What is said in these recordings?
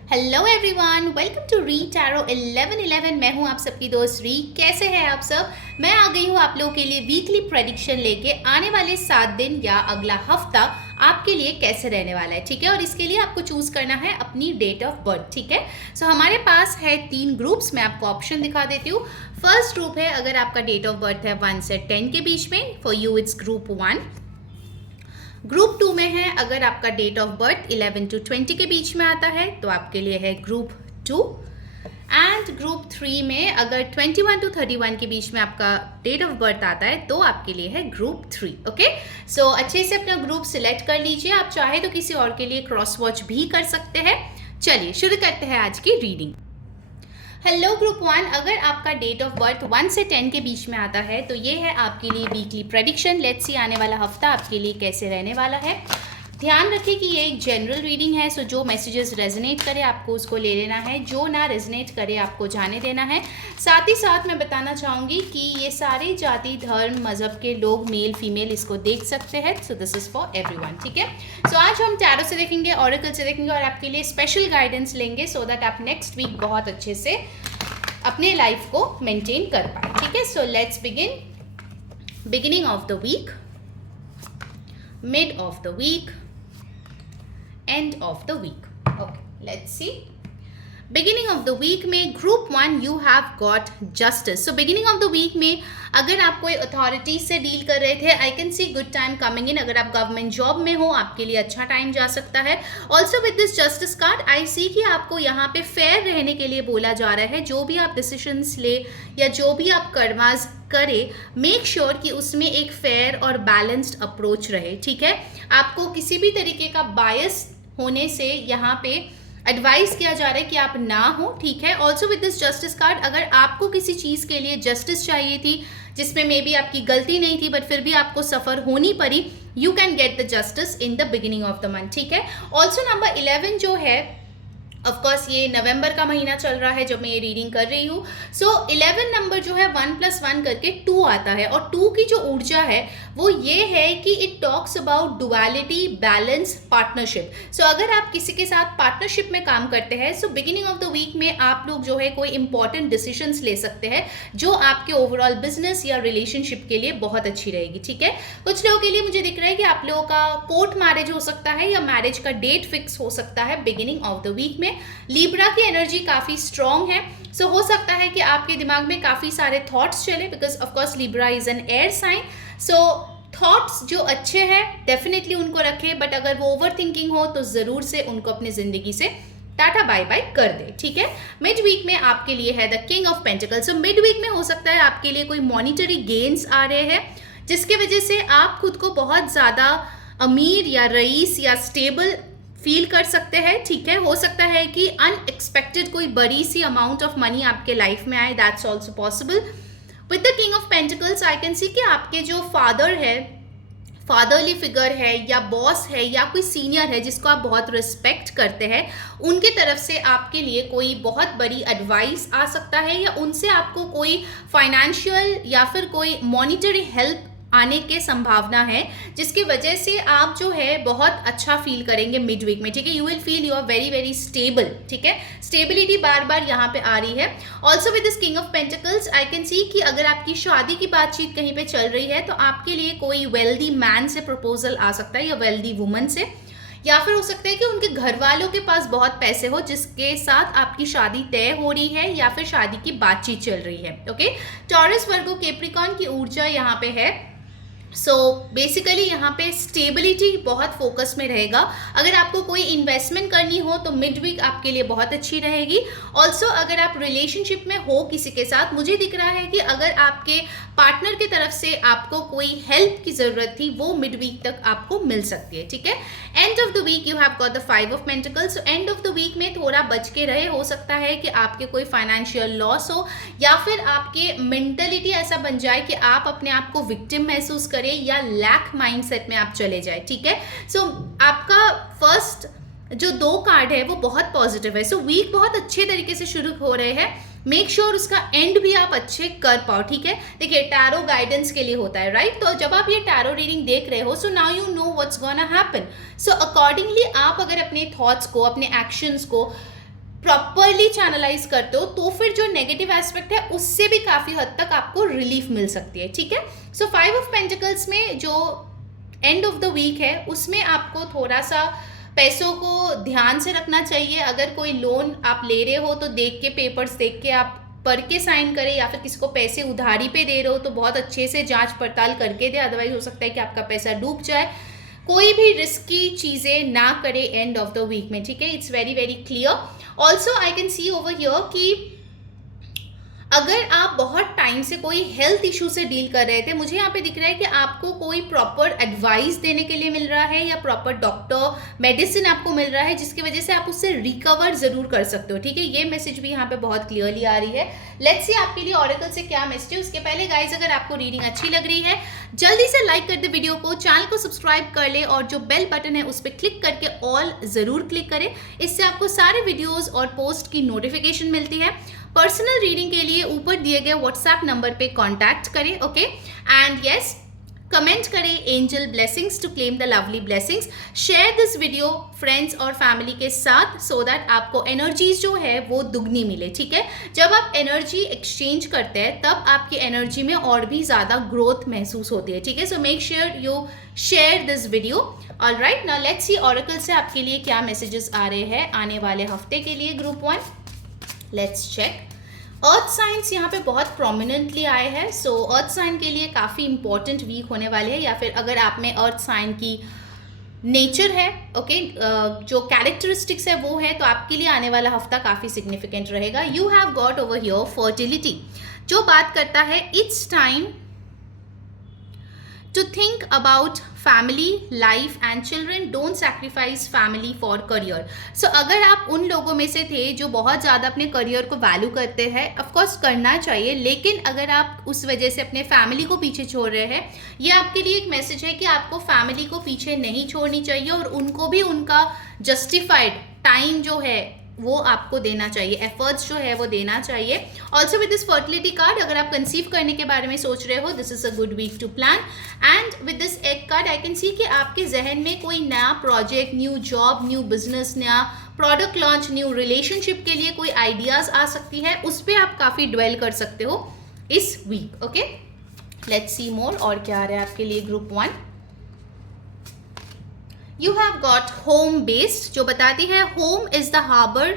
Hello everyone, welcome to Ree tarot 1111। मैं हूं आप सबकी दोस्त री। कैसे हैं आप सब? मैं आ गई हूं आप लोगों के लिए वीकली प्रेडिक्शन लेके। आने वाले 7 दिन या अगला हफ्ता आपके लिए कैसे रहने वाला है, ठीक है। और इसके लिए आपको चूज करना है अपनी डेट ऑफ बर्थ, ठीक है। सो हमारे पास है 3 ग्रुप्स। मैं आपको ऑप्शन दिखा देती हूँ। फर्स्ट ग्रुप है अगर आपका डेट ऑफ बर्थ है 1 से 10 के बीच में, for you its group 1। Group 2 में है अगर आपका डेट ऑफ बर्थ 11 to 20 के बीच में आता है तो आपके लिए है ग्रुप 2। एंड ग्रुप 3 में अगर 21 to 31 के बीच में आपका डेट ऑफ बर्थ आता है तो आपके लिए है ग्रुप 3। ओके, सो अच्छे से अपना ग्रुप सिलेक्ट कर लीजिए। आप चाहे तो किसी और के लिए क्रॉस वॉच भी कर सकते हैं। चलिए शुरू करते हैं आज की रीडिंग। हेलो ग्रुप 1, अगर आपका डेट ऑफ बर्थ 1 से 10 के बीच में आता है तो ये है आपके लिए वीकली प्रेडिक्शन। लेट्स सी आने वाला हफ्ता आपके लिए कैसे रहने वाला है। ध्यान रखिए कि ये एक जनरल रीडिंग है, सो जो मैसेजेस रेजोनेट करे आपको उसको ले लेना है, जो ना रेजोनेट करे आपको जाने देना है। साथ ही साथ मैं बताना चाहूँगी कि ये सारे जाति धर्म मज़हब के लोग, मेल फीमेल, इसको देख सकते हैं। So this is for everyone, ठीक है। सो आज हम टैरो से देखेंगे, ऑरेकल से देखेंगे और आपके लिए स्पेशल गाइडेंस लेंगे सो दैट आप नेक्स्ट वीक बहुत अच्छे से अपने लाइफ को मेंटेन कर पाए, ठीक है। So let's begin. Beginning of the week, mid of the week, end of the week. Okay, let's see. Beginning of the week में group 1 you have got justice. So beginning of the week में अगर आप कोई authority से deal कर रहे थे, आई can C good time coming in. अगर आप गवर्नमेंट जॉब में हो आपके लिए अच्छा टाइम जा सकता है। Also with this justice card I see कि आपको यहाँ पे फेयर रहने के लिए बोला जा रहा है। जो भी आप डिसीजंस ले या जो भी आप कर्मास करे, मेक श्योर कि उसमें एक फेयर और बैलेंस्ड अप्रोच रहे, ठीक है। आपको किसी भी तरीके का बायस होने से यहाँ पे एडवाइस किया जा रहा है कि आप ना हो, ठीक है। Also with this justice card अगर आपको किसी चीज़ के लिए जस्टिस चाहिए थी जिसमें मे बी आपकी गलती नहीं थी बट फिर भी आपको सफ़र होनी पड़ी, you can get the justice in the beginning of the month, ठीक है। ऑल्सो नंबर 11 जो है, ऑफकोर्स ये नवंबर का महीना चल रहा है जब मैं ये रीडिंग कर रही हूँ। सो 11 नंबर जो है 1 + 1 करके 2 आता है और 2 की जो ऊर्जा है वो ये है कि it talks about duality, balance, partnership. So अगर आप किसी के साथ पार्टनरशिप में काम करते हैं, so beginning of the week में आप लोग जो है कोई इंपॉर्टेंट डिसीजंस ले सकते हैं जो आपके ओवरऑल बिजनेस या रिलेशनशिप के लिए बहुत अच्छी रहेगी, ठीक है। कुछ लोगों के लिए मुझे दिख रहा है कि आप लोगों का कोर्ट मैरिज हो सकता है या मैरिज का डेट फिक्स हो सकता है बिगिनिंग ऑफ द वीक में। लिब्रा की एनर्जी काफी स्ट्रॉन्ग है, सो हो सकता है कि आपके दिमाग में काफी सारे थॉट्स चले because of course Libra is an air sign. So thoughts जो अच्छे हैं डेफिनेटली उनको रखें, बट अगर वो ओवर थिंकिंग हो तो जरूर से उनको अपनी जिंदगी से टाटा बाय बाय कर दे, ठीक है। मिड वीक में आपके लिए है the king of pentacles. So mid week में हो सकता है आपके लिए कोई मॉनिटरी गेन्स आ रहे हैं जिसके वजह से आप खुद को बहुत ज्यादा अमीर या रईस या स्टेबल फील कर सकते हैं, ठीक है। हो सकता है कि अनएक्सपेक्टेड कोई बड़ी सी अमाउंट ऑफ मनी आपके लाइफ में आए, that's also possible. With the king of pentacles I can see कि आपके जो फादर है, फादरली फिगर है या बॉस है या कोई सीनियर है जिसको आप बहुत रिस्पेक्ट करते हैं, उनके तरफ से आपके लिए कोई बहुत बड़ी एडवाइस आ सकता है या उनसे आपको कोई फाइनेंशियल या फिर कोई मॉनिटरी हेल्प आने के संभावना है जिसकी वजह से आप जो है बहुत अच्छा फील करेंगे मिड वीक में, ठीक है। You will feel you are very very stable, ठीक है। स्टेबिलिटी बार बार यहाँ पे आ रही है। Also with this king of pentacles I can see कि अगर आपकी शादी की बातचीत कहीं पे चल रही है तो आपके लिए कोई वेल्दी मैन से प्रपोजल आ सकता है या वेल्दी वुमन से, या फिर हो सकता है कि उनके घर वालों के पास बहुत पैसे हो जिसके साथ आपकी शादी तय हो रही है या फिर शादी की बातचीत चल रही है, ओके। टॉरस, वर्गो, कैप्रिकॉर्न की ऊर्जा यहाँ पे है। सो बेसिकली यहाँ पे स्टेबिलिटी बहुत फोकस में रहेगा। अगर आपको कोई इन्वेस्टमेंट करनी हो तो मिड वीक आपके लिए बहुत अच्छी रहेगी। ऑल्सो अगर आप रिलेशनशिप में हो किसी के साथ, मुझे दिख रहा है कि अगर आपके पार्टनर की तरफ से आपको कोई हेल्प की ज़रूरत थी वो मिड वीक तक आपको मिल सकती है, ठीक है। End of the week you have got the 5 of pentacles. So end of the week में थोड़ा बच के रहे, हो सकता है कि आपके कोई फाइनेंशियल लॉस हो या फिर आपके मेंटलिटी ऐसा बन जाए कि आप अपने आप को विक्टिम महसूस करें या लैक माइंडसेट में आप चले जाए, ठीक है। सो आपका फर्स्ट जो 2 कार्ड है वो बहुत पॉजिटिव है। सो वीक बहुत अच्छे तरीके से शुरू हो रहे हैं। मेक श्योर उसका एंड भी आप अच्छे कर पाओ, ठीक है। देखिए टैरो गाइडेंस के लिए होता है, राइट। तो जब आप ये टैरो रीडिंग देख रहे हो, so now you know what's gonna happen. So accordingly आप अगर अपने थॉट्स को, अपने एक्शंस को प्रॉपरली चैनलाइज करते हो तो फिर जो नेगेटिव एस्पेक्ट है उससे भी काफ़ी हद तक आपको रिलीफ मिल सकती है, ठीक है। सो 5 ऑफ पेंटिकल्स में जो एंड ऑफ द वीक है उसमें आपको थोड़ा सा पैसों को ध्यान से रखना चाहिए। अगर कोई लोन आप ले रहे हो तो देख के, पेपर्स देख के आप पढ़ के साइन करें, या फिर किसी को पैसे उधारी पे दे रहे हो तो बहुत अच्छे से जांच पड़ताल करके दे, अदरवाइज हो सकता है कि आपका पैसा डूब जाए। कोई भी रिस्की चीज़ें ना करें एंड ऑफ द वीक में, ठीक है। It's very very clear. Also I can C over here कि अगर आप बहुत टाइम से कोई हेल्थ इशू से डील कर रहे थे, मुझे यहाँ पे दिख रहा है कि आपको कोई प्रॉपर एडवाइस देने के लिए मिल रहा है या प्रॉपर डॉक्टर मेडिसिन आपको मिल रहा है जिसकी वजह से आप उससे रिकवर जरूर कर सकते हो, ठीक है। ये मैसेज भी यहाँ पे बहुत क्लियरली आ रही है। लेट्स सी आपके लिए ऑरेकल से क्या मैसेज है। उसके पहले गाइज, अगर आपको रीडिंग अच्छी लग रही है जल्दी से लाइक कर दे वीडियो को, चैनल को सब्सक्राइब कर ले और जो बेल बटन है उस पर क्लिक करके ऑल जरूर क्लिक करें। इससे आपको सारे वीडियोज और पोस्ट की नोटिफिकेशन मिलती है। पर्सनल रीडिंग के लिए ऊपर दिए गए व्हाट्सएप नंबर पे कांटेक्ट करें, ओके। एंड यस, कमेंट करें angel blessings to claim the lovely blessings. Share this video friends और फैमिली के साथ सो दैट आपको एनर्जीज जो है वो दुगनी मिले, ठीक है। जब आप एनर्जी एक्सचेंज करते हैं तब आपकी एनर्जी में और भी ज़्यादा ग्रोथ महसूस होती है, ठीक है। So make sure you share this video. Alright, now let's C oracle से आपके लिए क्या मैसेजेस आ रहे हैं आने वाले हफ्ते के लिए group 1। Let's check. Earth science यहाँ पे बहुत प्रोमिनेंटली आए हैं। सो अर्थ साइन के लिए काफ़ी इंपॉर्टेंट वीक होने वाले हैं, या फिर अगर आप में अर्थ साइन की नेचर है, ओके, जो कैरेक्टरिस्टिक्स है वो है, तो आपके लिए आने वाला हफ्ता काफ़ी सिग्निफिकेंट रहेगा। You have got over here fertility, जो बात करता है it's time to think about family, life and children. Don't sacrifice family for career. So अगर आप उन लोगों में से थे जो बहुत ज़्यादा अपने करियर को वैल्यू करते हैं, ऑफ कोर्स करना चाहिए, लेकिन अगर आप उस वजह से अपने फैमिली को पीछे छोड़ रहे हैं, ये आपके लिए एक मैसेज है कि आपको फैमिली को पीछे नहीं छोड़नी चाहिए और उनको भी उनका जस्टिफाइड टाइम जो है वो आपको देना चाहिए, एफर्ट्स जो है वो देना चाहिए। Also with this fertility card, अगर आप कंसीव करने के बारे में सोच रहे हो, this is a good week to plan. And with this egg card I can see कि आपके जहन में कोई नया project, new job, new business, नया प्रोडक्ट लॉन्च, न्यू रिलेशनशिप के लिए कोई आइडियाज आ सकती है, उस पर आप काफ़ी ड्वेल कर सकते हो इस week, okay. Let's see more, और क्या आ रहा है आपके लिए group 1। You have got home based, जो बताती है home is the harbour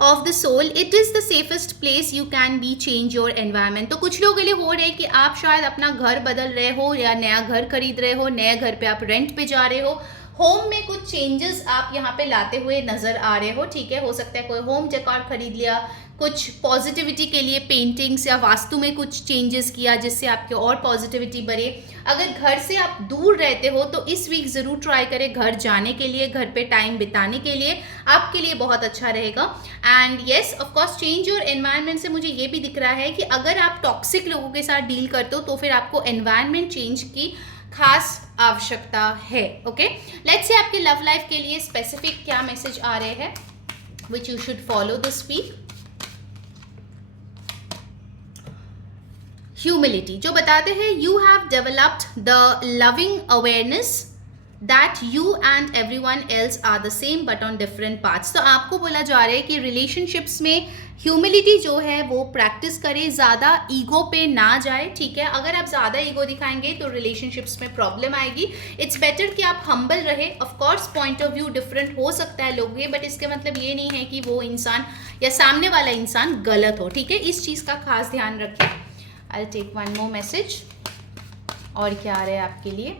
of the soul, it is the safest place you can be change your environment. तो कुछ लोगों के लिए हो रहे हैं कि आप शायद अपना घर बदल रहे हो या नया घर खरीद रहे हो, नए घर पे आप रेंट पे जा रहे हो, होम में कुछ चेंजेस आप यहाँ पे लाते हुए नजर आ रहे हो, ठीक है। हो सकता है कोई होम डेकोर खरीद लिया, कुछ पॉजिटिविटी के लिए पेंटिंग्स या वास्तु में कुछ चेंजेस किया जिससे आपके और पॉजिटिविटी बढ़े। अगर घर से आप दूर रहते हो तो इस वीक ज़रूर ट्राई करें घर जाने के लिए, घर पे टाइम बिताने के लिए, आपके लिए बहुत अच्छा रहेगा। And yes, of course change your environment से मुझे ये भी दिख रहा है कि अगर आप टॉक्सिक लोगों के साथ डील करते हो तो फिर आपको एनवायरनमेंट चेंज की खास आवश्यकता है, ओके। लेट्स से आपके लव लाइफ के लिए स्पेसिफिक क्या मैसेज आ रहे हैं which you should follow this week. Humility, जो बताते हैं you have developed the loving awareness that you and everyone else are the same but on different paths. तो आपको बोला जा रहा है कि रिलेशनशिप्स में ह्यूमिलिटी जो है वो प्रैक्टिस करें, ज़्यादा ईगो पे ना जाए, ठीक है। अगर आप ज़्यादा ईगो दिखाएंगे तो रिलेशनशिप्स में प्रॉब्लम आएगी। इट्स बेटर कि आप हम्बल रहे। Of course point of view different हो सकता है लोगों के, बट इसके मतलब ये नहीं है कि वो इंसान या सामने वाला इंसान गलत हो, ठीक है। इस चीज़ का खास ध्यान रखें। I take one more message, और क्या आ रहा है आपके लिए।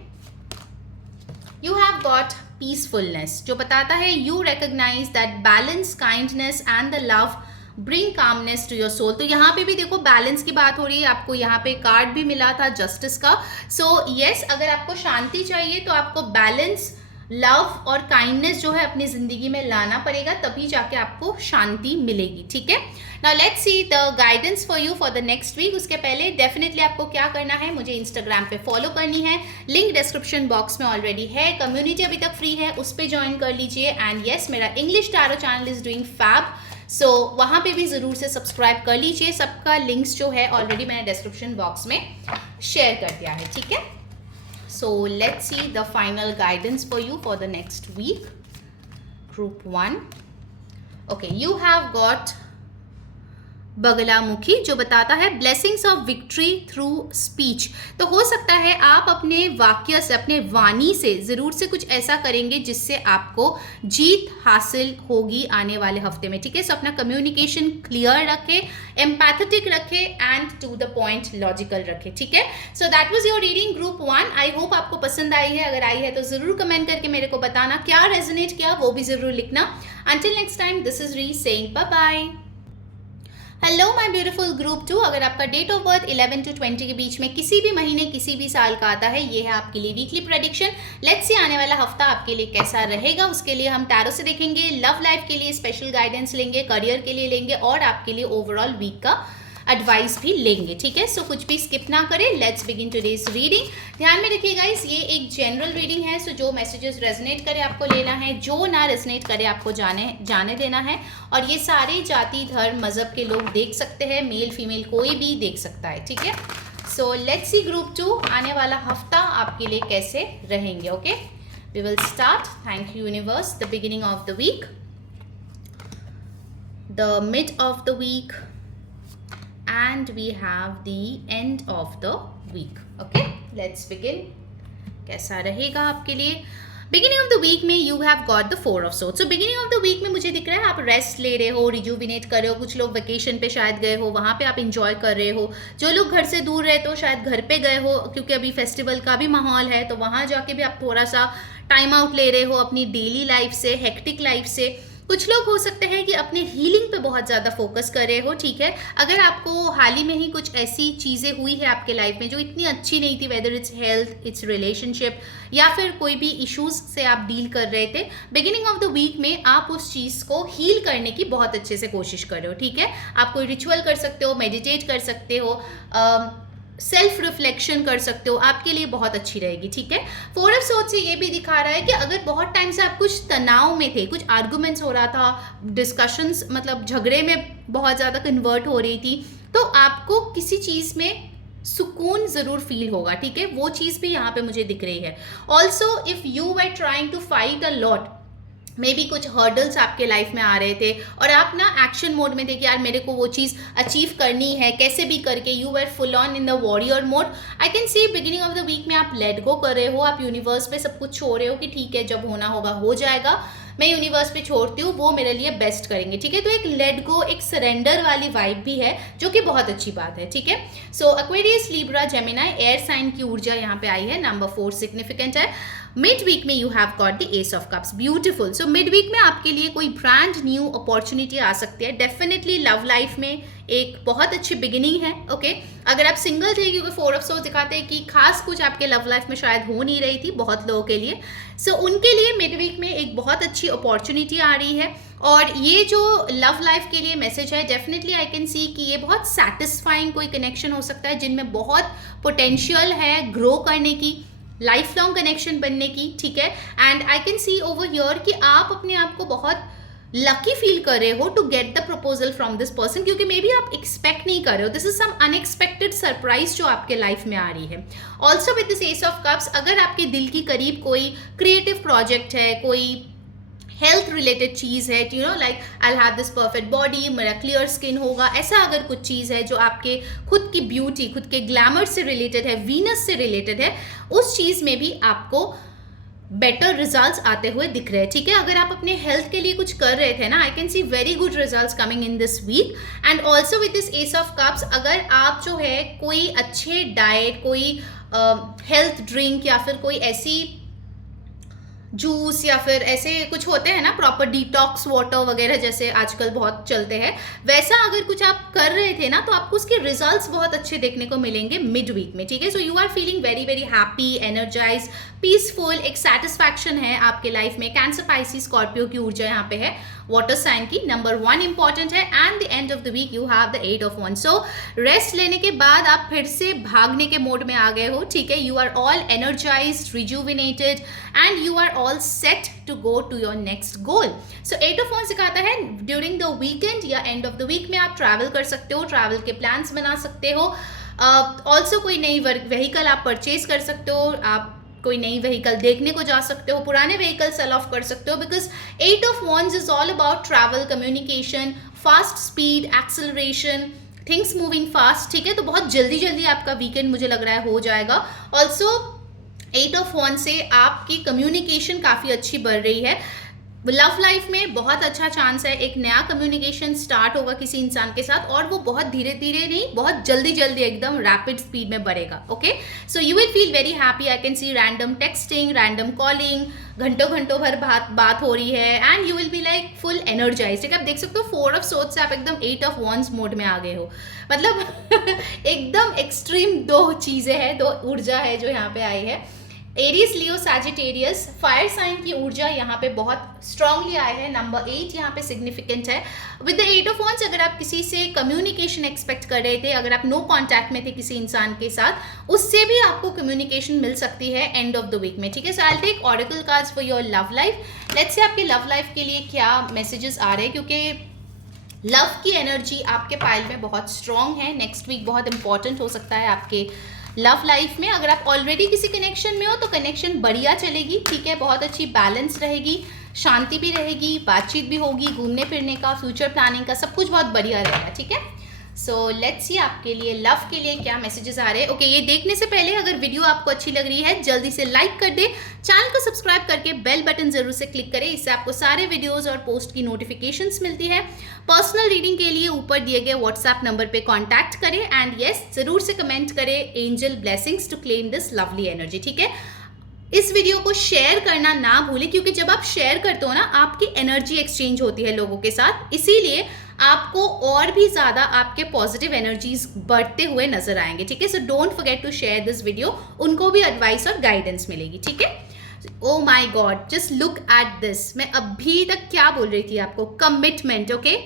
यू हैव गॉट पीसफुलनेस, जो बताता है you recognise that balance, kindness and the love bring calmness to your soul. तो यहाँ पे भी देखो बैलेंस की बात हो रही है, आपको यहाँ पे कार्ड भी मिला था जस्टिस का। सो यस, अगर आपको शांति चाहिए तो आपको बैलेंस, लव और काइंडनेस जो है अपनी जिंदगी में लाना पड़ेगा, तभी जाके आपको शांति मिलेगी, ठीक है। Now let's see the guidance for you for the next week. उसके पहले डेफिनेटली आपको क्या करना है, मुझे इंस्टाग्राम पे फॉलो करनी है, लिंक डिस्क्रिप्शन बॉक्स में ऑलरेडी है, कम्युनिटी अभी तक फ्री है, उस पर ज्वाइन कर लीजिए। एंड यस, मेरा English tarot channel is doing fab, so वहाँ पे भी ज़रूर से सब्सक्राइब कर लीजिए। सबका लिंक्स जो है ऑलरेडी मैंने डिस्क्रिप्शन बॉक्स में शेयर कर दिया है, ठीक है। So let's see the final guidance for you for the next week. Group 1. Okay, you have got Baglamukhi, जो बताता है blessings of victory through speech. तो हो सकता है आप अपने वाक्य से, अपने वाणी से ज़रूर से कुछ ऐसा करेंगे जिससे आपको जीत हासिल होगी आने वाले हफ्ते में, ठीक है। सो अपना कम्युनिकेशन क्लियर रखें, एम्पैथेटिक रखें and to the point logical रखें, ठीक है। So that was your reading group 1। आई होप आपको पसंद आई है। अगर आई है तो ज़रूर कमेंट करके मेरे को बताना क्या रेजोनेट किया, वो भी ज़रूर लिखना। Until next time, this is Ree saying bye bye. Hello my beautiful group 2। अगर आपका डेट ऑफ बर्थ 11 to 20 के बीच में किसी भी महीने किसी भी साल का आता है, ये है आपके लिए वीकली प्रेडिक्शन। लेट्स सी आने वाला हफ्ता आपके लिए कैसा रहेगा। उसके लिए हम टैरो से देखेंगे, लव लाइफ के लिए स्पेशल गाइडेंस लेंगे, करियर के लिए लेंगे और आपके लिए ओवरऑल वीक का एडवाइस भी लेंगे, ठीक है। सो कुछ भी स्किप ना करें। Let's begin today's reading. ध्यान में रखिए गाइस, ये एक जनरल रीडिंग है। सो जो मैसेजेस रेजोनेट करे आपको लेना है, जो ना रेजोनेट करे आपको जाने देना है। और ये सारे जाति धर्म मजहब के लोग देख सकते हैं, मेल फीमेल कोई भी देख सकता है, ठीक है। सो लेट्स सी ग्रुप 2 आने वाला हफ्ता आपके लिए कैसे रहेंगे। Okay, we will start. Thank you universe. The beginning of the week, the mid of the week and we have the end of the week. Okay, let's begin. कैसा रहेगा आपके लिए। बिगिनिंग ऑफ द वीक में you have got the 4 of Swords। So beginning of the week में मुझे दिख रहा है आप रेस्ट ले रहे हो, रिजुविनेट कर रहे हो। कुछ लोग वेकेशन पे शायद गए हो, वहाँ पे आप इंजॉय कर रहे हो। जो लोग घर से दूर रहते हो शायद घर पे गए हो, क्योंकि अभी फेस्टिवल का भी माहौल है, तो वहाँ जाके भी आप थोड़ा सा टाइम आउट ले रहे हो अपनी डेली लाइफ से, हेक्टिक लाइफ से। कुछ लोग हो सकते हैं कि अपने हीलिंग पे बहुत ज़्यादा फोकस कर रहे हो, ठीक है। अगर आपको हाल ही में ही कुछ ऐसी चीज़ें हुई है आपके लाइफ में जो इतनी अच्छी नहीं थी, whether it's health, it's relationship या फिर कोई भी इश्यूज से आप डील कर रहे थे, बिगिनिंग ऑफ द वीक में आप उस चीज़ को हील करने की बहुत अच्छे से कोशिश कर रहे हो, ठीक है। आप कोई रिचुअल कर सकते हो, मेडिटेट कर सकते हो, सेल्फ रिफ्लेक्शन कर सकते हो, आपके लिए बहुत अच्छी रहेगी, ठीक है। 4 of Swords से ये भी दिखा रहा है कि अगर बहुत टाइम से आप कुछ तनाव में थे, कुछ आर्गुमेंट्स हो रहा था, डिस्कशंस मतलब झगड़े में बहुत ज़्यादा कन्वर्ट हो रही थी, तो आपको किसी चीज़ में सुकून ज़रूर फील होगा, ठीक है। वो चीज़ भी यहाँ पे मुझे दिख रही है। Also if you were trying to fight a lot, maybe कुछ हर्डल्स आपके लाइफ में आ रहे थे और आप ना एक्शन मोड में थे कि यार मेरे को वो चीज़ अचीव करनी है कैसे भी करके, you were full on in the warrior mode. I can see beginning of the week में आप लेट गो कर रहे हो, आप यूनिवर्स पे सब कुछ छोड़ रहे हो कि ठीक है जब होना होगा हो जाएगा, मैं यूनिवर्स पे छोड़ती हूँ, वो मेरे लिए बेस्ट करेंगे, ठीक है। तो एक लेट गो, एक सरेंडर वाली वाइब भी है, जो कि बहुत अच्छी बात है, ठीक है। So Aquarius, Libra, Gemini, air sign की ऊर्जा यहाँ पे आई है। नंबर 4 सिग्निफिकेंट है। मिड वीक में you have got the ace of cups, beautiful. So mid week में आपके लिए कोई ब्रांड न्यू अपॉर्चुनिटी आ सकती है। डेफिनेटली लव लाइफ में एक बहुत अच्छी बिगिनिंग है, ओके। अगर आप सिंगल थे, क्योंकि 4 of Swords दिखाते हैं कि खास कुछ आपके लव लाइफ में शायद हो नहीं रही थी बहुत लोगों के लिए, सो उनके लिए मिड वीक में एक बहुत अच्छी अपॉर्चुनिटी आ रही है। और ये जो लव लाइफ के लिए मैसेज है, डेफिनेटली आई कैन सी कि ये बहुत सेटिस्फाइंग कोई कनेक्शन हो सकता है जिनमें बहुत पोटेंशियल है ग्रो करने की, लाइफ लॉन्ग कनेक्शन बनने की, ठीक है। And I can C over here कि आप अपने आप को बहुत लकी फील कर रहे हो to get the proposal from this person, क्योंकि मे बी आप एक्सपेक्ट नहीं कर रहे हो। This is some unexpected surprise जो आपके लाइफ में आ रही है। Also with this ace of cups, अगर आपके दिल की करीब कोई क्रिएटिव प्रोजेक्ट है, कोई हेल्थ रिलेटेड चीज़ है, you know like I have this perfect body, मेरा क्लियर स्किन होगा, ऐसा अगर कुछ चीज़ है जो आपके खुद की ब्यूटी, खुद के ग्लैमर से रिलेटेड है, वीनस से रिलेटेड है, उस चीज़ में भी आपको बेटर रिजल्ट्स आते हुए दिख रहे हैं, ठीक है। अगर आप अपने हेल्थ के लिए कुछ कर रहे थे ना, I can see very good results coming in this week. And also with this ace of cups, अगर आप जो है कोई अच्छे डाइट, कोई हेल्थ ड्रिंक या फिर कोई ऐसी जूस या फिर ऐसे कुछ होते हैं ना प्रॉपर डिटॉक्स वाटर वगैरह जैसे आजकल बहुत चलते हैं, वैसा अगर कुछ आप कर रहे थे ना, तो आपको उसके रिजल्ट्स बहुत अच्छे देखने को मिलेंगे मिड वीक में, ठीक है। So you are feeling very very happy, energise, peaceful, एक सेटिस्फैक्शन है आपके लाइफ में। कैंसर, पाइसिस, स्कॉर्पियो की ऊर्जा यहाँ पे है, वाटर साइन की। नंबर 1 इंपॉर्टेंट है। And the end of the week you have the 8 of Wands। So rest लेने के बाद आप फिर से भागने के मोड में आ गए हो, ठीक है। You are all energised, rejuvenated and you are all set to go to your next goal. So 8 of Wands सिखाता है ड्यूरिंग द वीकेंड या एंड ऑफ द वीक में आप ट्रैवल कर सकते हो, ट्रैवल के प्लान्स बना सकते हो। ऑल्सो कोई नई व्हीकल आप परचेज कर सकते हो, आप कोई नई व्हीकल देखने को जा सकते हो, पुराने व्हीकल सेल ऑफ कर सकते हो, because 8 of wands is all about travel, communication, fast speed, acceleration, things moving fast, ठीक है। तो बहुत जल्दी जल्दी आपका वीकेंड मुझे लग रहा है हो जाएगा। ऑल्सो 8 ऑफ वॉन्ड से आपकी कम्युनिकेशन काफ़ी अच्छी बढ़ रही है। लव लाइफ में बहुत अच्छा चांस है, एक नया कम्युनिकेशन स्टार्ट होगा किसी इंसान के साथ, और वो बहुत धीरे धीरे नहीं, बहुत जल्दी जल्दी एकदम रैपिड स्पीड में बढ़ेगा। Okay, so you will feel very happy. I can C random texting, random calling, घंटों घंटों भर बात हो रही है, and you will be like full energised. ठीक है, आप देख सकते हो 4 ऑफ सोर्ट्स से आप एकदम 8 ऑफ वॉन्ड्स मोड में आ गए हो। मतलब एकदम एक्सट्रीम 2 चीज़ें हैं, 2 ऊर्जा है जो यहाँ पे आई है। एरीज, लियो, सैजिटेरियस, फायर साइन की ऊर्जा यहाँ पे बहुत स्ट्रांगली आए हैं। नंबर 8 यहाँ पे सिग्निफिकेंट है। विद द 8 ऑफ वॉन्ड्स, अगर आप किसी से कम्युनिकेशन एक्सपेक्ट कर रहे थे, अगर आप नो कॉन्टैक्ट में थे किसी इंसान के साथ, उससे भी आपको कम्युनिकेशन मिल सकती है एंड ऑफ द वीक में। ठीक है, so I will take oracle cards for your love life. Let's say आपकी लव लाइफ के लिए क्या मैसेजेस आ रहे हैं, क्योंकि लव की एनर्जी आपके पाइल में बहुत स्ट्रांग है। नेक्स्ट वीक बहुत इंपॉर्टेंट हो सकता है आपके लव लाइफ में। अगर आप ऑलरेडी किसी कनेक्शन में हो तो कनेक्शन बढ़िया चलेगी, ठीक है, बहुत अच्छी बैलेंस रहेगी, शांति भी रहेगी, बातचीत भी होगी, घूमने फिरने का, फ्यूचर प्लानिंग का, सब कुछ बहुत बढ़िया रहेगा। ठीक है, सो लेट्स सी आपके लिए लव के लिए क्या मैसेजेस आ रहे हैं। ओके, ये देखने से पहले अगर वीडियो आपको अच्छी लग रही है जल्दी से लाइक कर दे, चैनल को सब्सक्राइब करके बेल बटन जरूर से क्लिक करें, इससे आपको सारे वीडियोस और पोस्ट की नोटिफिकेशंस मिलती है। पर्सनल रीडिंग के लिए ऊपर दिए गए व्हाट्सएप नंबर पे कांटेक्ट करें, एंड यस जरूर से कमेंट करें angel blessings to claim this lovely energy. ठीक है, इस वीडियो को शेयर करना ना भूलें, क्योंकि जब आप शेयर करते हो ना, आपकी एनर्जी एक्सचेंज होती है लोगों के साथ, इसीलिए आपको और भी ज़्यादा आपके पॉजिटिव एनर्जीज बढ़ते हुए नजर आएंगे। ठीक है, so don't forget to share this video, उनको भी एडवाइस और गाइडेंस मिलेगी। ठीक है, oh my god, just look at this. मैं अभी तक क्या बोल रही थी आपको, commitment. Okay,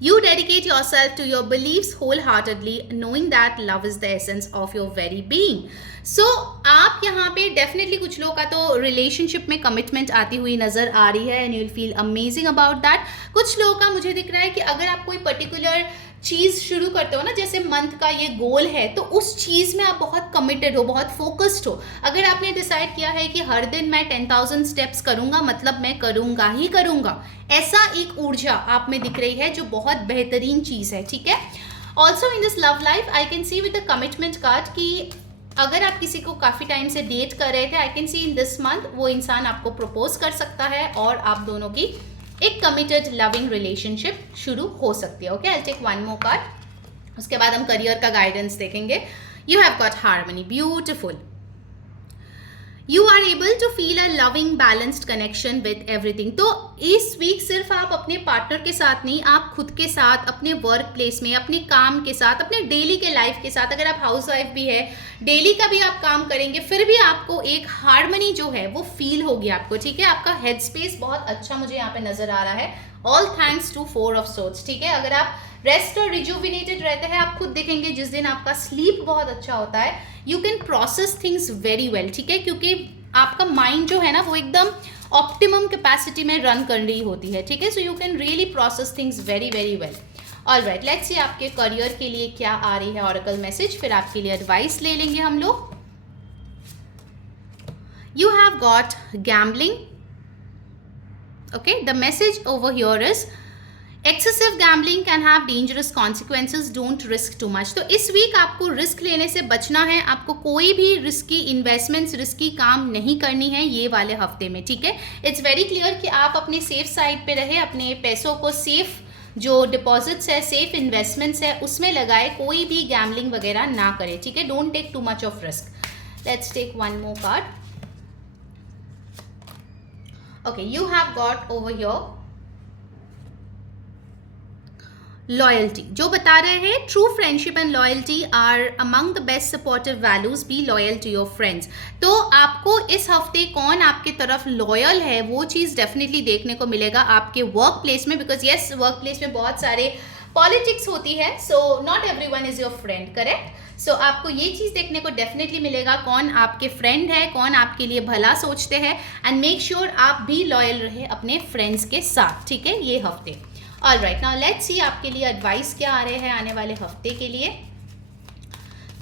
You dedicate yourself to your beliefs wholeheartedly, knowing that love is the essence of your very being. So, आप यहाँ पे डेफिनेटली कुछ लोगों का तो रिलेशनशिप में कमिटमेंट आती हुई नजर आ रही है, and you will feel amazing about that. कुछ लोगों का मुझे दिख रहा है कि अगर आप कोई पर्टिकुलर चीज़ शुरू करते हो ना, जैसे मंथ का ये गोल है, तो उस चीज़ में आप बहुत कमिटेड हो, बहुत फोकस्ड हो। अगर आपने डिसाइड किया है कि हर दिन मैं 10,000 स्टेप्स करूंगा, मतलब मैं करूंगा ही करूंगा, ऐसा एक ऊर्जा आप में दिख रही है जो बहुत बेहतरीन चीज़ है। ठीक है, also in this love life I can C with the commitment card कि अगर आप किसी को काफ़ी टाइम से डेट कर रहे थे, आई can C in this month वो इंसान आपको प्रपोज कर सकता है और आप दोनों की एक कमिटेड लविंग रिलेशनशिप शुरू हो सकती है। Okay, I take one more card, उसके बाद हम करियर का गाइडेंस देखेंगे। You have got harmony, beautiful. You are able to feel a loving balanced connection with everything. तो इस वीक सिर्फ आप अपने पार्टनर के साथ नहीं, आप खुद के साथ, अपने वर्क प्लेस में, अपने काम के साथ, अपने डेली के लाइफ के साथ, अगर आप हाउस वाइफ भी है, डेली का भी आप काम करेंगे, फिर भी आपको एक हार्मनी जो है वो फील होगी आपको। ठीक है, आपका हेड स्पेस बहुत अच्छा मुझे यहाँ पे नजर आ रहा है, all thanks to 4 of swords. ठीक है, अगर आप रेस्ट और रिजुविनेटेड रहते हैं, आप खुद देखेंगे जिस दिन आपका स्लीप बहुत अच्छा होता है, you can process things very well. ठीक है, क्योंकि आपका माइंड जो है ना वो एकदम ऑप्टिमम कैपेसिटी में रन कर रही होती है। ठीक है, so you can really process things very very well. Alright, let's see आपके करियर के लिए क्या आ रही है ऑरेकल मैसेज, फिर आपके लिए एडवाइस ले लेंगे हम लोग। You have got gambling. Okay, the message over here is excessive gambling can have dangerous consequences, don't risk too much. तो इस वीक आपको रिस्क लेने से बचना है, आपको कोई भी रिस्की इन्वेस्टमेंट्स, रिस्की काम नहीं करनी है ये वाले हफ्ते में। ठीक है, इट्स वेरी क्लियर कि आप अपने सेफ साइड पे रहे, अपने पैसों को सेफ जो डिपॉजिट्स है, सेफ इन्वेस्टमेंट्स है, उसमें लगाए, कोई भी गैम्बलिंग वगैरह ना करे। ठीक है, don't take too much of risk. Let's take one more card. Okay, you have got over here loyalty, जो बता रहे हैं true friendship and loyalty are among the best supportive values, be loyal to your friends. तो आपको इस हफ्ते कौन आपके तरफ लॉयल है वो चीज़ डेफिनेटली देखने को मिलेगा आपके वर्क प्लेस में, बिकॉज येस वर्क प्लेस में बहुत सारे पॉलिटिक्स होती है, so not everyone is your friend, correct. So आपको ये चीज़ देखने को डेफिनेटली मिलेगा कौन आपके फ्रेंड है, कौन आपके लिए भला सोचते हैं, एंड मेक श्योर आप भी लॉयल रहे अपने फ्रेंड्स के साथ। ठीक है, ये हफ्ते। ऑलराइट, नाउ लेट्स सी आपके लिए एडवाइस क्या आ रहे हैं आने वाले हफ्ते के लिए।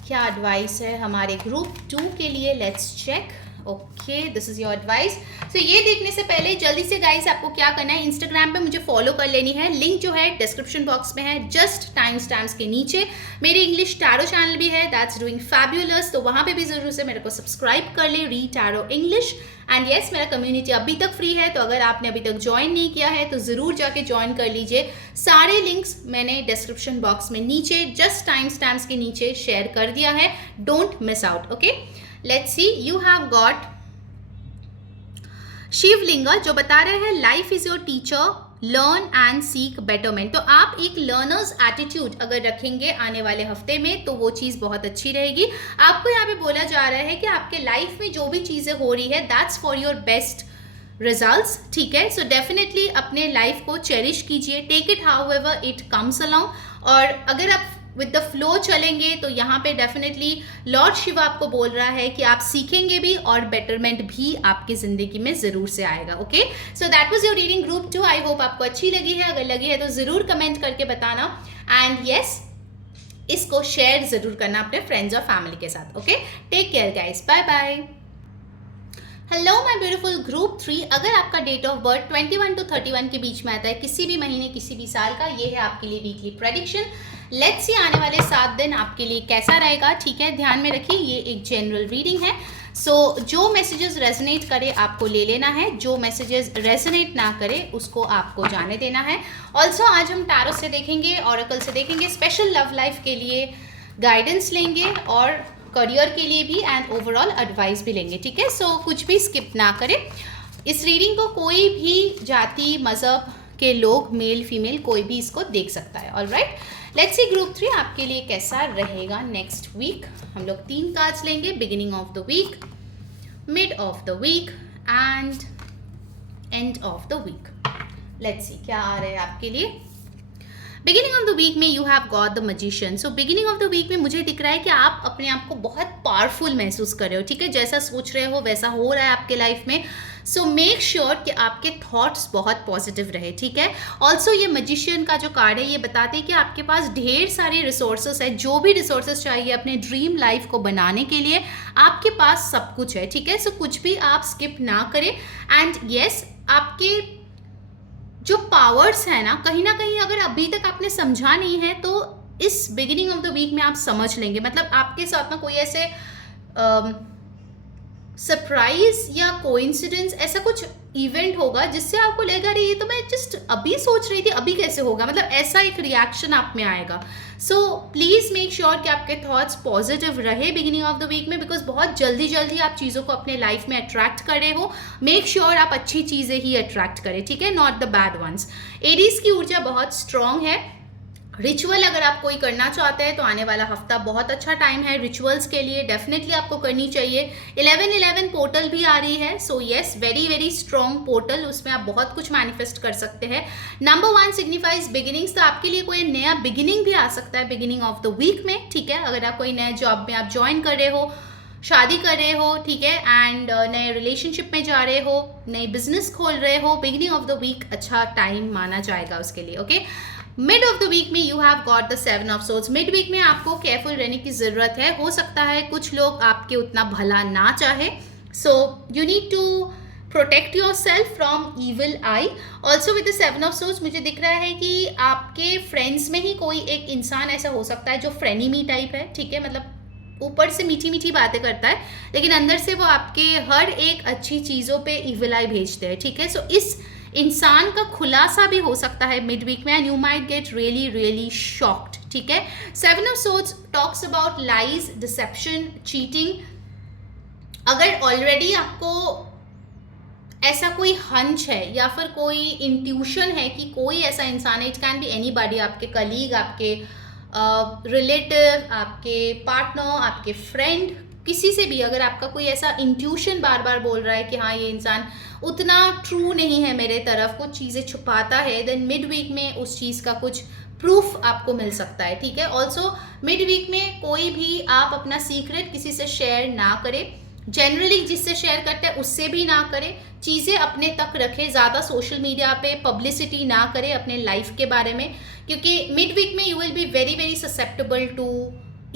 क्या एडवाइस है हमारे ग्रुप 2 के लिए, let's check. Okay, this is your advice. So ये देखने से पहले जल्दी से गाइस आपको क्या करना है, इंस्टाग्राम पे मुझे फॉलो कर लेनी है, लिंक जो है डिस्क्रिप्शन बॉक्स में है, जस्ट टाइम स्टैम्प्स के नीचे। मेरी इंग्लिश टैरो चैनल भी है, दैट्स डूइंग फैब्यूलस, तो वहाँ पे भी जरूर से मेरे को सब्सक्राइब कर ले, री टैरो इंग्लिश। एंड येस, मेरा कम्युनिटी अभी तक फ्री है, तो अगर आपने अभी तक ज्वाइन नहीं किया है तो ज़रूर जाके ज्वाइन कर लीजिए। सारे लिंक्स मैंने डिस्क्रिप्शन बॉक्स में नीचे जस्ट टाइम स्टैम्प्स के नीचे शेयर कर दिया है, don't miss out. Okay, let's C, you have got Shivalinga जो बता रहे हैं life is your teacher, learn and seek betterment. तो आप एक लर्नर्स एटीट्यूड अगर रखेंगे आने वाले हफ्ते में तो वो चीज़ बहुत अच्छी रहेगी। आपको यहाँ पे बोला जा रहा है कि आपके लाइफ में जो भी चीज़ें हो रही है that's for your best results, ठीक है। सो डेफिनेटली अपने लाइफ को चेरिश कीजिए, take it however it comes along. और अगर आप विद द फ्लो चलेंगे तो यहाँ पे डेफिनेटली लॉर्ड शिवा आपको बोल रहा है कि आप सीखेंगे भी और बेटरमेंट भी आपकी जिंदगी में जरूर से आएगा। Okay, so that was your reading group 2। आई होप आपको अच्छी लगी है, अगर लगी है तो जरूर कमेंट करके बताना। एंड यस, इसको शेयर जरूर करना अपने फ्रेंड्स और फैमिली के साथ। Okay, take care guys, bye bye. Hello my beautiful group 3, अगर आपका डेट ऑफ बर्थ 21 to 31 के बीच में आता है, किसी भी महीने किसी भी साल का, ये है आपके लिए वीकली प्रेडिक्शन। लेट्स सी आने वाले 7 दिन आपके लिए कैसा रहेगा, ठीक है। ध्यान में रखिए ये एक जनरल रीडिंग है, सो जो मैसेजेस रेजोनेट करे आपको ले लेना है, जो मैसेजेस रेजोनेट ना करे उसको आपको जाने देना है। ऑल्सो आज हम टैरो से देखेंगे, ऑरेकल से देखेंगे, स्पेशल लव लाइफ के लिए गाइडेंस लेंगे और करियर के लिए भी एंड ओवरऑल एडवाइस भी लेंगे, ठीक है। सो कुछ भी स्किप ना करें। इस रीडिंग को कोई भी जाति मजहब के लोग, मेल फीमेल कोई भी इसको देख सकता है। ऑलराइट, लेट्स सी ग्रुप 3 आपके लिए कैसा रहेगा नेक्स्ट वीक। हम लोग 3 कार्ड्स लेंगे, beginning of the week, mid of the week and end of the week. Let's see क्या आ रहा है आपके लिए। बिगिनिंग ऑफ द वीक में you have got the magician. So beginning of the week में मुझे दिख रहा है कि आप अपने आप को बहुत पावरफुल महसूस कर रहे हो, ठीक है। जैसा सोच रहे हो वैसा हो रहा है आपके लाइफ में। सो मेक श्योर कि आपके थॉट्स बहुत पॉजिटिव रहे, ठीक है। ऑल्सो ये मैजिशियन का जो कार्ड है ये बताते हैं कि आपके पास ढेर सारे रिसोर्सेस है, जो भी रिसोर्सेस चाहिए अपने ड्रीम लाइफ को बनाने के लिए आपके पास सब कुछ है, ठीक है। सो कुछ भी आप स्किप ना करें। एंड येस, आपके जो पावर्स है ना कहीं अगर अभी तक आपने समझा नहीं है तो इस बिगिनिंग ऑफ द वीक में आप समझ लेंगे। मतलब आपके साथ ना कोई ऐसे सरप्राइज या कोइंसिडेंस ऐसा कुछ इवेंट होगा जिससे आपको लगेगा अरे ये तो मैं जस्ट अभी सोच रही थी, अभी कैसे होगा, मतलब ऐसा एक रिएक्शन आप में आएगा। सो प्लीज़ मेक श्योर कि आपके थॉट्स पॉजिटिव रहे बिगिनिंग ऑफ द वीक में, बिकॉज बहुत जल्दी जल्दी आप चीज़ों को अपने लाइफ में अट्रैक्ट कर रहे हो। मेक श्योर आप अच्छी चीज़ें ही अट्रैक्ट करें, ठीक है, not the bad ones. Aries की ऊर्जा बहुत स्ट्रांग है। रिचुअल अगर आप कोई करना चाहते हैं तो आने वाला हफ्ता बहुत अच्छा टाइम है रिचुअल्स के लिए, डेफिनेटली आपको करनी चाहिए। 11/11 पोर्टल भी आ रही है, so yes, very very strong portal, उसमें आप बहुत कुछ मैनिफेस्ट कर सकते हैं। नंबर 1 सिग्निफाइज बिगिनिंग्स, तो आपके लिए कोई नया बिगिनिंग भी आ सकता है बिगिनिंग ऑफ द वीक में, ठीक है। अगर आप कोई नया जॉब में आप ज्वाइन कर रहे हो, शादी कर रहे हो, ठीक है, एंड नए रिलेशनशिप में जा रहे हो, नई बिजनेस खोल रहे हो, बिगिनिंग ऑफ द वीक अच्छा टाइम माना जाएगा उसके लिए। Okay, mid of the week में you have got the 7 of swords. Mid week में आपको केयरफुल रहने की ज़रूरत है। हो सकता है कुछ लोग आपके उतना भला ना चाहे, so you need to protect yourself from evil eye. Also with the 7 of swords मुझे दिख रहा है कि आपके फ्रेंड्स में ही कोई एक इंसान ऐसा हो सकता है जो फ्रेनीमी टाइप है, ठीक है, मतलब ऊपर से मीठी मीठी बातें करता है लेकिन अंदर से वो आपके हर एक अच्छी चीज़ों पे ईविल आई भेजते हैं, ठीक है। सो इस इंसान का खुलासा भी हो सकता है मिड वीक में and you might get really really shocked, ठीक है। 7 of swords talks about lies, deception, cheating. अगर ऑलरेडी आपको ऐसा कोई हंच है या फिर कोई इंट्यूशन है कि कोई ऐसा इंसान है, इट कैन बी एनीबॉडी, आपके कलीग, आपके रिलेटिव, आपके पार्टनर, आपके फ्रेंड, किसी से भी अगर आपका कोई ऐसा इंट्यूशन बार बार बोल रहा है कि हाँ ये इंसान उतना ट्रू नहीं है मेरे तरफ, कुछ चीज़ें छुपाता है, देन मिड वीक में उस चीज़ का कुछ प्रूफ आपको मिल सकता है, ठीक है। ऑल्सो मिड वीक में कोई भी आप अपना सीक्रेट किसी से शेयर ना करें, जनरली जिससे शेयर करते हैं उससे भी ना करें, चीज़ें अपने तक रखें, ज़्यादा सोशल मीडिया पे पब्लिसिटी ना करें अपने लाइफ के बारे में, क्योंकि मिड वीक में you will be very very susceptible to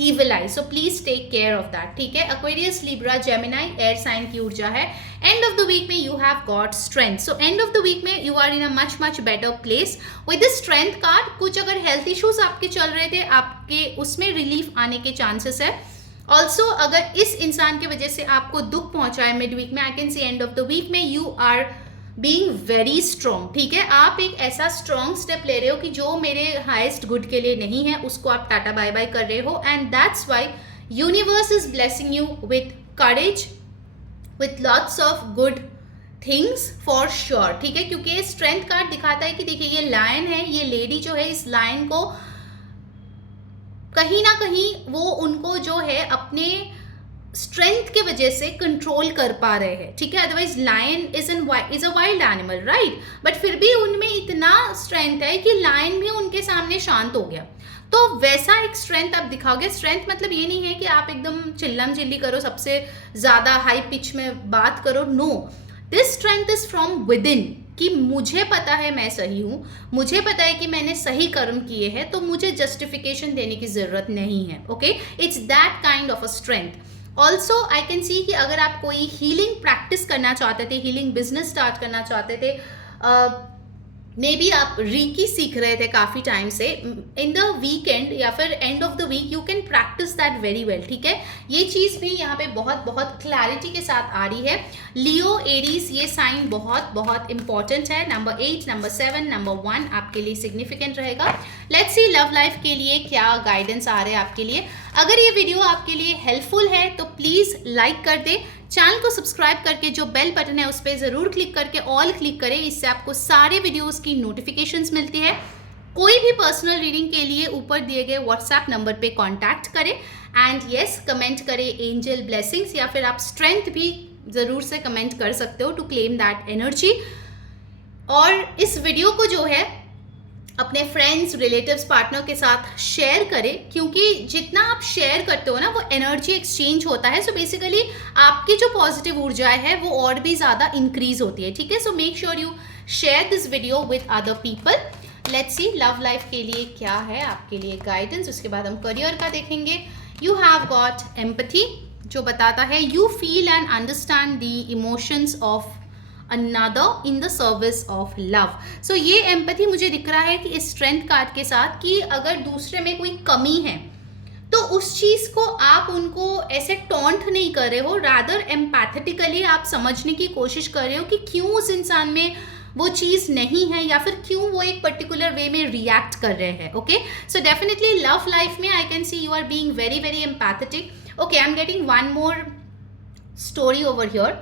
evil eye, so please take care of that. ठीक है, Aquarius, Libra, Gemini air sign की ऊर्जा है. एंड ऑफ द वीक में you have got strength, so end of the week में you are in a much better place with the strength card. कुछ अगर health issues आपके चल रहे थे, आपके उसमें रिलीफ आने के चांसेस है. ऑल्सो अगर इस इंसान की वजह से आपको दुख पहुंचा है मिड वीक में, I can see end of the week में you are being very strong. ठीक है, आप एक ऐसा स्ट्रॉन्ग स्टेप ले रहे हो कि जो मेरे हाईएस्ट गुड के लिए नहीं है, उसको आप टाटा बाय बाय कर रहे हो. And that's why universe is blessing you with courage, with lots of good things for sure. ठीक है, क्योंकि ये स्ट्रेंथ कार्ड दिखाता है कि देखिए ये लायन है, ये लेडी जो है, इस लायन को कहीं ना कहीं वो उनको जो है अपने स्ट्रेंथ के वजह से कंट्रोल कर पा रहे हैं. ठीक है, otherwise lion is a wild animal, right, but फिर भी उनमें इतना स्ट्रेंथ है कि लायन भी उनके सामने शांत हो गया. तो वैसा एक स्ट्रेंथ आप दिखाओगे. स्ट्रेंथ मतलब ये नहीं है कि आप एकदम चिल्लम चिल्ली करो, सबसे ज़्यादा हाई पिच में बात करो. No, this strength is from within, कि मुझे पता है मैं सही हूँ, मुझे पता है कि मैंने सही कर्म किए हैं, तो मुझे जस्टिफिकेशन देने की ज़रूरत नहीं है. Okay, it's that kind of a strength. Also I can see कि अगर आप कोई हीलिंग प्रैक्टिस करना चाहते थे, हीलिंग बिजनेस स्टार्ट करना चाहते थे, मे बी आप रीकी सीख रहे थे काफ़ी टाइम से, इन द वीकेंड या फिर end of the week you can practise that very well. ठीक है, ये चीज़ भी यहाँ पे बहुत क्लैरिटी के साथ आ रही है. लियो, एरीज, ये साइन बहुत इंपॉर्टेंट है. नंबर 8, नंबर 7, नंबर 1 आपके लिए सिग्निफिकेंट रहेगा. लेट्स सी लव लाइफ के लिए क्या गाइडेंस आ रहे हैं आपके लिए. अगर ये वीडियो आपके लिए हेल्पफुल है तो प्लीज़ लाइक कर दे. चैनल को सब्सक्राइब करके जो बेल बटन है उस पर ज़रूर क्लिक करके ऑल क्लिक करें. इससे आपको सारे वीडियोस की नोटिफिकेशंस मिलती है. कोई भी पर्सनल रीडिंग के लिए ऊपर दिए गए व्हाट्सएप नंबर पे कांटेक्ट करें. एंड यस, कमेंट करें एंजल ब्लेसिंग्स, या फिर आप स्ट्रेंथ भी ज़रूर से कमेंट कर सकते हो टू क्लेम दैट एनर्जी. और इस वीडियो को जो है अपने फ्रेंड्स, रिलेटिव्स, पार्टनर के साथ शेयर करें, क्योंकि जितना आप शेयर करते हो ना वो एनर्जी एक्सचेंज होता है. सो बेसिकली आपकी जो पॉजिटिव ऊर्जा है वो और भी ज़्यादा इंक्रीज होती है. ठीक है, so make sure you share this video with other people. Let's see love life के लिए क्या है आपके लिए गाइडेंस. उसके बाद हम करियर का देखेंगे. यू हैव गॉट एम्पैथी, जो बताता है you feel and understand the emotions of another in the service of love. So ये एम्पैथी मुझे दिख रहा है कि इस स्ट्रेंथ कार्ड के साथ कि अगर दूसरे में कोई कमी है तो उस चीज़ को आप उनको ऐसे टॉन्ट नहीं कर रहे हो, रादर एम्पैथेटिकली आप समझने की कोशिश कर रहे हो कि क्यों उस इंसान में वो चीज़ नहीं है, या फिर क्यों वो एक पर्टिकुलर वे में रिएक्ट कर रहे हैं. Okay, so definitely love life में I can see you are being very empathetic. Okay, I am getting one more story over here.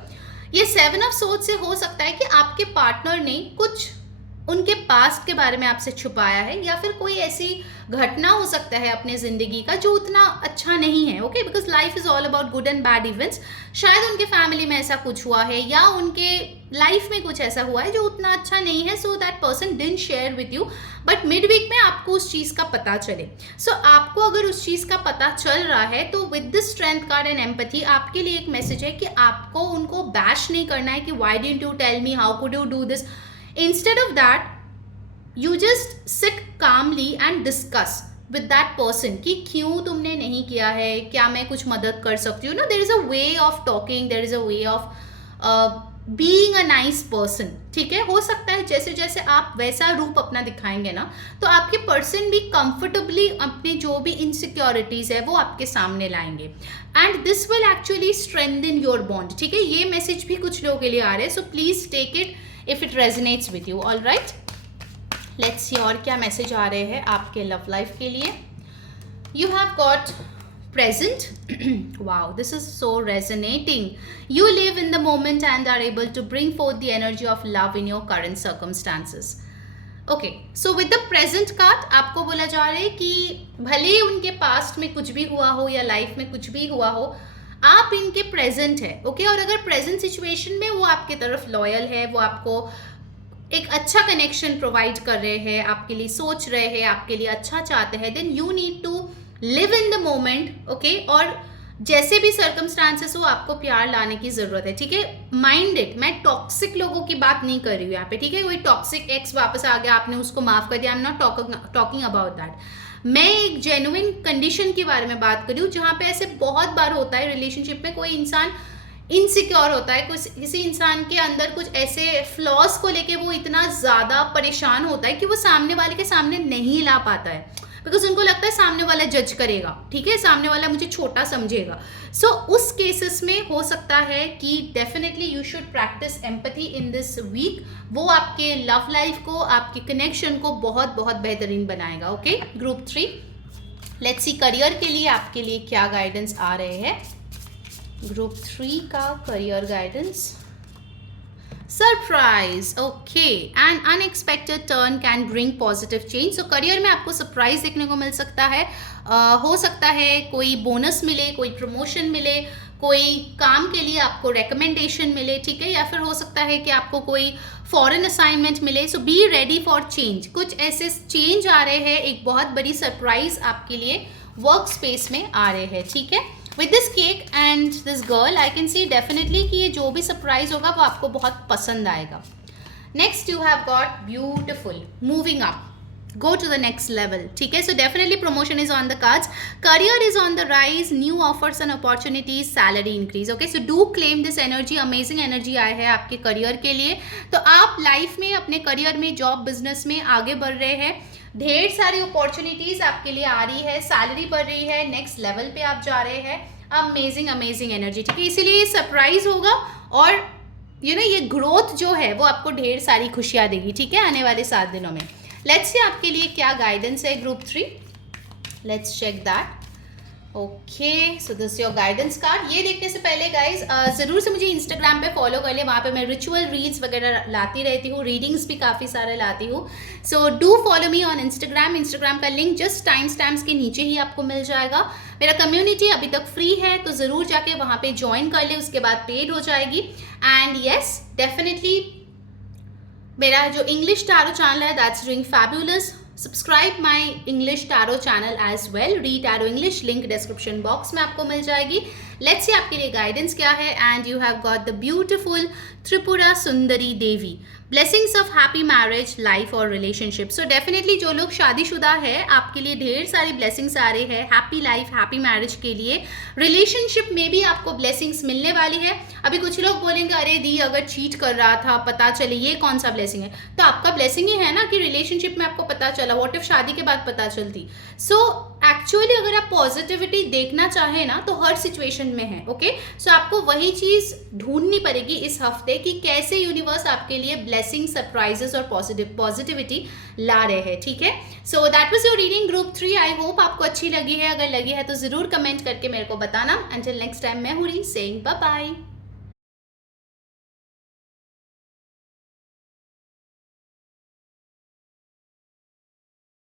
ये 7 ऑफ सोर्ड्स से हो सकता है कि आपके पार्टनर ने कुछ उनके पास्ट के बारे में आपसे छुपाया है, या फिर कोई ऐसी घटना हो सकता है अपने ज़िंदगी का जो उतना अच्छा नहीं है. Okay, because life is all about good and bad events. शायद उनके फैमिली में ऐसा कुछ हुआ है, या उनके लाइफ में कुछ ऐसा हुआ है जो उतना अच्छा नहीं है, so that person didn't share with you, but mid week में आपको उस चीज़ का पता चले. सो आपको अगर उस चीज़ का पता चल रहा है तो with this strength card and empathy आपके लिए एक मैसेज है कि आपको उनको बैश नहीं करना है कि why didn't you tell me, how could you do this. Instead of that, you just sit calmly and discuss with that person कि क्यों तुमने नहीं किया है, क्या मैं कुछ मदद कर सकती हूँ. There is a way of talking, there is a way of being a nice person. ठीक है, हो सकता है जैसे जैसे आप वैसा रूप अपना दिखाएंगे ना, तो आपके पर्सन भी कंफर्टेबली अपने जो भी इनसिक्योरिटीज़ है वो आपके सामने लाएंगे. And this will actually strengthen your bond. ठीक है, ये मैसेज भी कुछ लोगों के लिए आ रहे हैं, so please take it if it resonates with you. all right, let's see और क्या मैसेज आ रहे हैं आपके लव लाइफ के लिए. you have got present. wow, this is so resonating. you live in the moment and are able to bring forth the energy of love in your current circumstances. okay, so with the present card आपको बोला जा रहा है कि भले ही उनके past में कुछ भी हुआ हो या लाइफ में कुछ भी हुआ हो, आप इनके प्रेजेंट है. ओके, और अगर प्रेजेंट सिचुएशन में वो आपके तरफ लॉयल है, वो आपको एक अच्छा कनेक्शन प्रोवाइड कर रहे हैं, आपके लिए सोच रहे हैं, आपके लिए अच्छा चाहते हैं, then you need to live in the moment. Okay, और जैसे भी सर्कमस्टांसेस हो आपको प्यार लाने की ज़रूरत है. ठीक है, माइंड इट, मैं टॉक्सिक लोगों की बात नहीं कर रही हूँ यहाँ पे. ठीक है, कोई टॉक्सिक एक्स वापस आ गया, आपने उसको माफ़ कर दिया, I am not talking about that. मैं एक जेन्युइन कंडीशन के बारे में बात कर रही हूँ, जहाँ पे ऐसे बहुत बार होता है रिलेशनशिप में, कोई इंसान इनसिक्योर होता है, कुछ किसी इंसान के अंदर कुछ ऐसे फ्लॉज को लेके वो इतना ज़्यादा परेशान होता है कि वो सामने वाले के सामने नहीं ला पाता है, बिकॉज उनको लगता है सामने वाला जज करेगा, ठीक है, सामने वाला मुझे छोटा समझेगा। सो उस केसेस में हो सकता है कि definitely you should practise empathy in this week. वो आपके लव लाइफ को, आपके कनेक्शन को बहुत बहुत बेहतरीन बनाएगा। Okay, group 3, let's see career के लिए आपके लिए क्या गाइडेंस आ रहे हैं। ग्रुप 3 का career guidance, surprise. Okay, N unexpected turn can bring positive change. So career में आपको सरप्राइज देखने को मिल सकता है। हो सकता है कोई बोनस मिले, कोई प्रमोशन मिले, कोई काम के लिए आपको रिकमेंडेशन मिले, ठीक है, या फिर हो सकता है कि आपको कोई फॉरेन असाइनमेंट मिले। सो बी रेडी फॉर चेंज। कुछ ऐसे चेंज आ रहे हैं, एक बहुत बड़ी सरप्राइज आपके लिए वर्क स्पेस में आ रहे हैं, ठीक है। With this cake and this girl I can C definitely कि ये जो भी सरप्राइज होगा वो आपको बहुत पसंद आएगा। Next you have got beautiful, moving up, go to the next level, ठीक है। So definitely promotion is on the cards, career is on the rise, new offers and opportunities, salary increase, okay, so do claim this energy, amazing energy आया है आपके career के लिए। तो आप life में, अपने करियर में, जॉब बिजनेस में आगे बढ़ रहे हैं, ढेर सारी अपॉर्चुनिटीज आपके लिए आ रही है, सैलरी बढ़ रही है, नेक्स्ट लेवल पे आप जा रहे हैं, अमेजिंग अमेजिंग एनर्जी, ठीक है। इसीलिए सरप्राइज होगा और ये ग्रोथ जो है वो आपको ढेर सारी खुशियाँ देगी, ठीक है, आने वाले 7 दिनों में। लेट्स सी आपके लिए क्या गाइडेंस है group 3, let's check that. Okay, so this your guidance card. ये देखने से पहले गाइज ज़रूर से मुझे इंस्टाग्राम पे फॉलो कर ले, वहाँ पे मैं रिचुअल रीड्स वगैरह लाती रहती हूँ, रीडिंग्स भी काफ़ी सारे लाती हूँ। So do follow me on Instagram. Instagram का लिंक जस्ट टाइम स्टैम्प्स के नीचे ही आपको मिल जाएगा। मेरा कम्युनिटी अभी तक फ्री है, तो ज़रूर जाके वहाँ पे ज्वाइन कर ले, उसके बाद पेड हो जाएगी। एंड येस, डेफिनेटली मेरा जो इंग्लिश टैरो चैनल है that's doing fabulous. Subscribe my English tarot channel as well, re tarot English, link description box में आपको मिल जाएगी। लेट्स सी आपके लिए गाइडेंस क्या है। And you have got the beautiful Tripura Sundari Devi, blessings of happy marriage, life और relationship. So definitely जो लोग शादीशुदा है, आपके लिए ढेर सारी ब्लेसिंग्स आ रही है हैप्पी लाइफ, हैप्पी मैरिज के लिए। रिलेशनशिप में भी आपको ब्लेसिंग्स मिलने वाली है। अभी कुछ लोग बोलेंगे अरे दी अगर चीट कर रहा था पता चले, ये कौन सा ब्लेसिंग है? तो आपका ब्लेसिंग ही है ना कि रिलेशनशिप में आपको पता चला। व्हाट इफ शादी के बाद पता चलती? सो एक्चुअली अगर आप पॉजिटिविटी देखना चाहें ना तो हर सिचुएशन में है, ओके। सो आपको वही चीज़ ढूंढनी पड़ेगी इस हफ्ते कि कैसे यूनिवर्स आपके लिए ब्लेसिंग, सरप्राइजेस और पॉजिटिविटी ला रहे हैं, ठीक है। So that was your reading group 3। आई होप आपको अच्छी लगी है। अगर लगी है तो ज़रूर कमेंट करके मेरे को बताना। अंटिल नेक्स्ट टाइम, मैं हूँ री सेइंग बाय बाय।